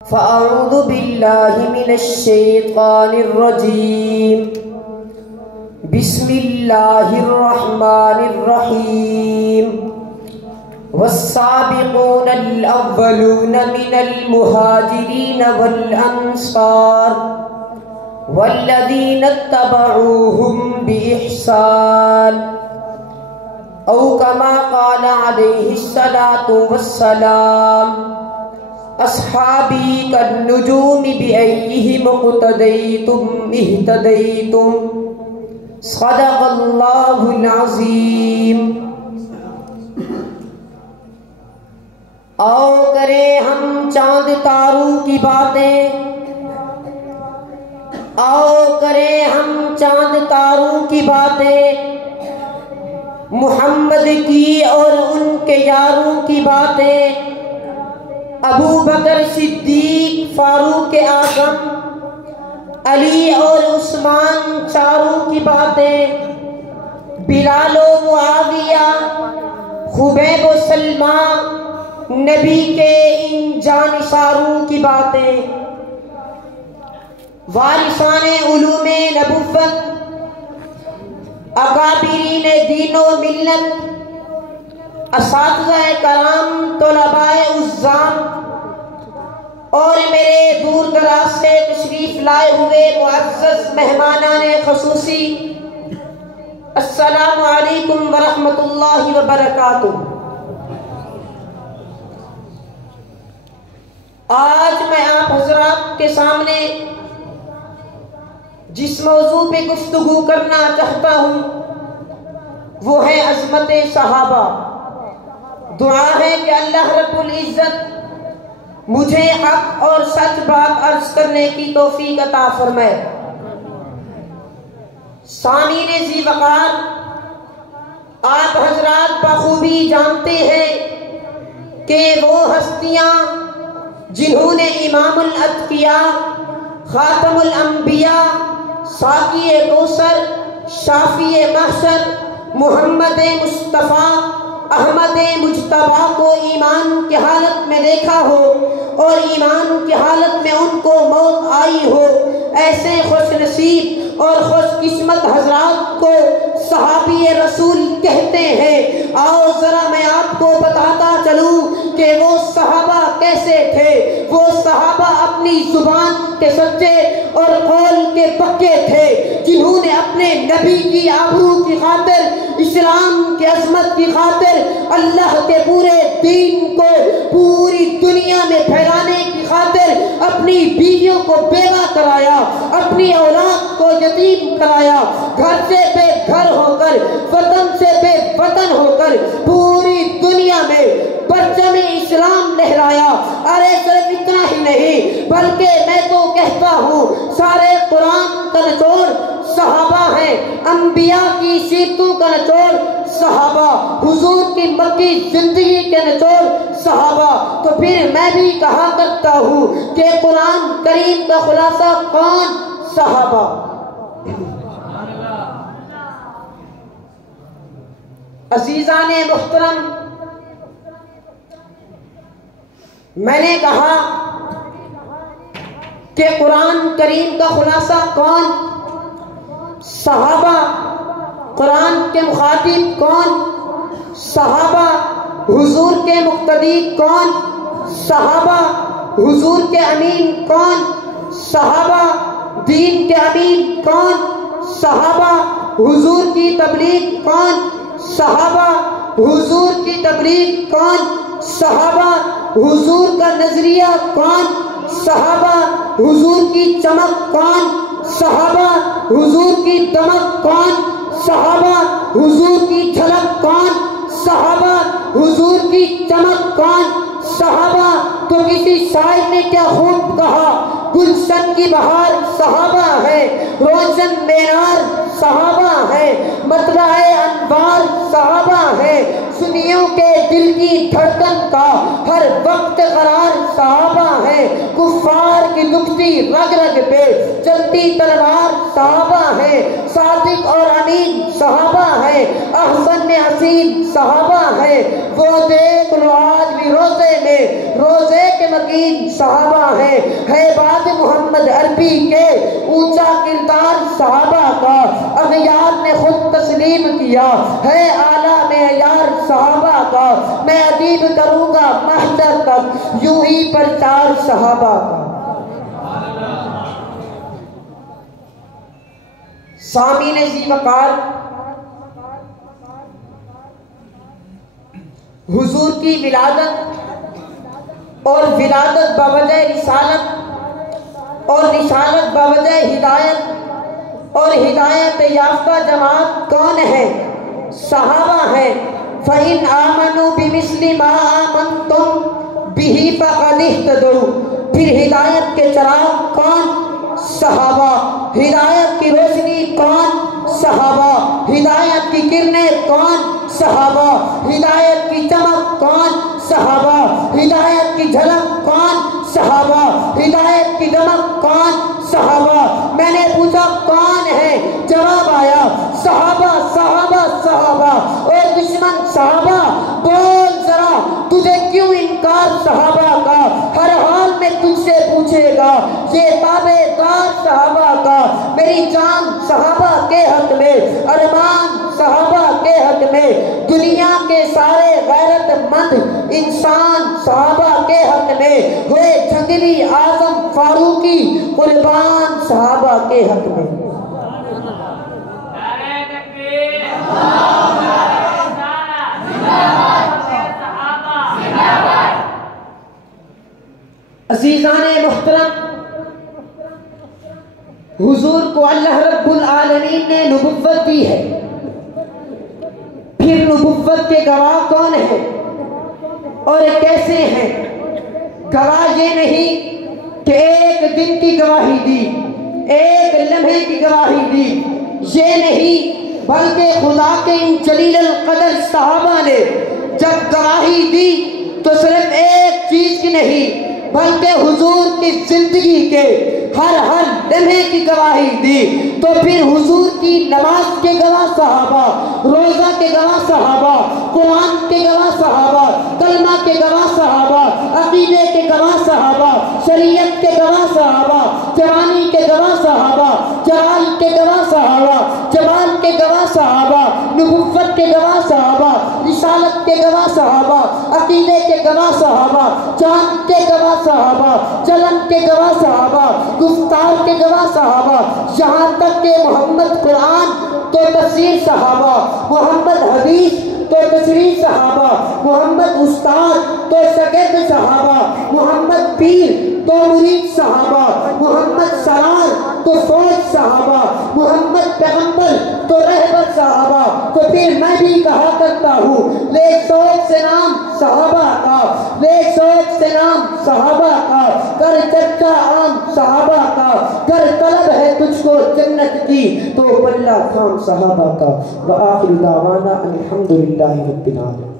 فأعوذ بالله من الشيطان الرجيم. بسم الله الرحمن الرحيم. والسابقون الأولون من المهاجرين والأنصار والذين اتبعوهم بإحسان أو كما قال عليه الصلاة والسلام: اصحابی کالنجوم بأیہم اقتدیتم اہتدیتم. صدق اللہ العظیم. آؤ کریں ہم چاند تاروں کی باتیں، آؤ کریں ہم چاند تاروں کی باتیں، محمد کی اور ان کے یاروں کی باتیں، ابو بکر صدیق فاروق اعظم، علی اور عثمان چاروں کی باتیں، بلال و معاویہ، خبیب و سلمہ، نبی کے ان جانثاروں کی باتیں، وارثان علوم نبوت، اکابرین دین و ملت، اساتذہ کرام، طلباء عزام اور میرے دور دراز سے تشریف لائے ہوئے معزز مہمانان خصوصی، السلام علیکم ورحمۃ اللہ وبرکاتہ. آج میں آپ حضرات کے سامنے جس موضوع پہ گفتگو کرنا چاہتا ہوں وہ ہے عظمت صحابہ. دعا ہے کہ اللہ رب العزت مجھے حق اور سچ بات عرض کرنے کی توفیق عطا فرمائے. سامعین ذی وقار، آپ حضرات بخوبی جانتے ہیں کہ وہ ہستیاں جنہوں نے امام الاتقیاء، خاتم الانبیاء، ساقی کوثر، شافی محشر، محمد مصطفیٰ، احمد مجتبیٰ کو ایمان کی حالت میں دیکھا ہو اور ایمان کی حالت میں ان کو موت آئی ہو، ایسے خوش نصیب اور خوش قسمت حضرات کو صحابی رسول کہتے ہیں. آؤ ذرا میں آپ کو بتاتا چلوں کہ وہ صحابہ کیسے تھے. وہ صحابہ اپنی زبان کے سچے اور قول کے پکے تھے، جنہوں نے اپنے نبی کی آبرو کی خاطر، اسلام کی عظمت کی خاطر، اللہ کے پورے دین کو پوری دنیا میں پھیلانے کی خاطر اپنی بیویوں کو بیوہ کرایا، اپنی اولاد کو یتیم کرایا، گھر سے بے گھر ہو کر، وطن سے بے وطن ہو کر پوری دنیا میں پرچم اسلام لہرایا. ارے صرف اتنا ہی نہیں بلکہ میں تو کہتا ہوں سارے قرآن کا نچوڑ صحابہ ہیں، انبیاء کی سیرتوں کا نچوڑ صحابہ، حضور کی مکی زندگی کے نچوڑ صحابہ. تو پھر میں بھی کہا کرتا ہوں کہ قرآن کریم کا خلاصہ کون؟ صحابہ. عزیزان محترم، میں نے کہا کہ قرآن کریم کا خلاصہ کون؟ صحابہ. قرآن کے مخاطب کون؟ صحابہ. حضور کے مقتدی کون؟ صحابہ. حضور کے امین کون؟ صحابہ. دین کے امین کون؟ صحابہ. حضور کی تبلیغ کون؟ صحابہ. حضور کی تبلیغ کون؟ صحابہ. حضور کا نظریہ کون؟ صحابہ. حضور کی چمک کون؟ صحابہ. حضور کی دمک کون؟ صحابہ. حضور کی جھلک کون؟ صحابہ. حضور کی چمک کون؟ صحابہ. تو کسی شاعر نے کیا خوب کہا، گلشن کی بہار صحابہ ہے، روشن مینار صحابہ ہے، مطلع انوار صحابہ ہے، سنیوں کے دل کی دھڑکن کا ہر وقت قرار صحابہ ہے، کفار کی دکھتی رگ رگ پہ چلتی تلوار صحابہ ہے، صادق اور امین صحابہ ہیں، احسن حسین صحابہ ہیں، وہ دیکھ لو آج بھی روزے میں روزے کے مکین صحابہ ہیں، ہے بات محمد عربی کے اونچا کردار صحابہ کا، اغیار نے خود تسلیم کیا ہے اعلیٰ معیار صحابہ کا، میں ادیب کروں گا محشر تک یوں ہی پرچار صحابہ کا۔ سامعین ذی وقار، حضور کی ولادت اور ولادت بوجہ رسالت اور رسالت بوجہ ہدایت اور ہدایت یافتہ جماعت کون ہے؟ صحابہ ہیں۔ فَإِنْ آمَنُوا بِمِثْلِ مَا آمَنْتُمْ بِهِ فَقَدِ اهْتَدَوْا، پھر ہدایت کے چراغ کون؟ صحابہ۔ ہدایت کی روشنی کون؟ صحابہ۔ ہدایت کی کرنیں کون؟ صحابہ۔ ہدایت کی چمک کون؟ صحابہ۔ ہدایت کی جھلک کون؟ صحابہ۔ ہدایت کی دمک کون؟ صحابہ۔ میں نے پوچھا کون ہے؟ جواب آیا صحابہ صحابہ صحابہ۔ اے دشمن صحابہ بول ذرا تجھے کیوں انکار صحابہ کا؟ ہر حال میں تجھ سے پوچھے گا یہ تابع دار صحابہ کا۔ میری جان صحابہ کے حق میں، ارمان صحابہ کے حق میں، دنیا کے سارے غیرت مند انسان صحابہ کے حق میں، ہوئے جنگلی اعظم فاروقی قربان صحابہ کے حق میں۔ عزیزان محترم، حضور کو اللہ رب العالمین نے نبوت دی ہے، پھر نبوت کے گواہ کون ہیں اور کیسے ہیں؟ گواہ یہ نہیں کہ ایک دن کی گواہی دی، ایک لمحے کی گواہی دی، یہ نہیں، بلکہ خدا کے ان جلیل القدر صحابہ نے جب گواہی دی تو صرف ایک چیز کی نہیں بلکہ حضور کی زندگی کے ہر لمحے کی گواہی دی۔ تو پھر حضور کی نماز کے گواہ صحابہ، روزہ کے گواہ صحابہ، قرآن کے گواہ صحابہ، کلمہ کے گواہ صحابہ، عقیدے کے گواہ صحابہ، شریعت کے گواہ صحابہ، جوانی کے گواہ صحابہ، جلال کے گواہ صحابہ، جمال کے گواہ صحابہ، نبوت کے گواہ صحابہ، رسالت کے گواہ صحابہ، عقیدے کے گواہ صحابہ، چاند کے گواہ صحابہ، چلن کے گواہ صحابہ، گفتار کے گواہ صحابہ، یہاں تک کہ محمد قرآن تو تفسیر صحابہ، محمد حدیث تو تشریح صحابہ، محمد استاد تو شاگرد صحابہ، محمد پیر تو مرید صحابہ، محمد سرار تو فوج صحابہ، محمد پیغمبر تو رہبر صحابہ۔ تو پھر میں بھی کہا کرتا ہوں لے شوق سے نام صحابہ کا، لے شوق سے نام صحابہ کا، کر چرچا عام صحابہ کا، کر طلب ہے تجھ کو جنت کی تو پلہ تھام صحابہ کا۔ وآخر دعوانا ان الحمدللہ رب العالمین۔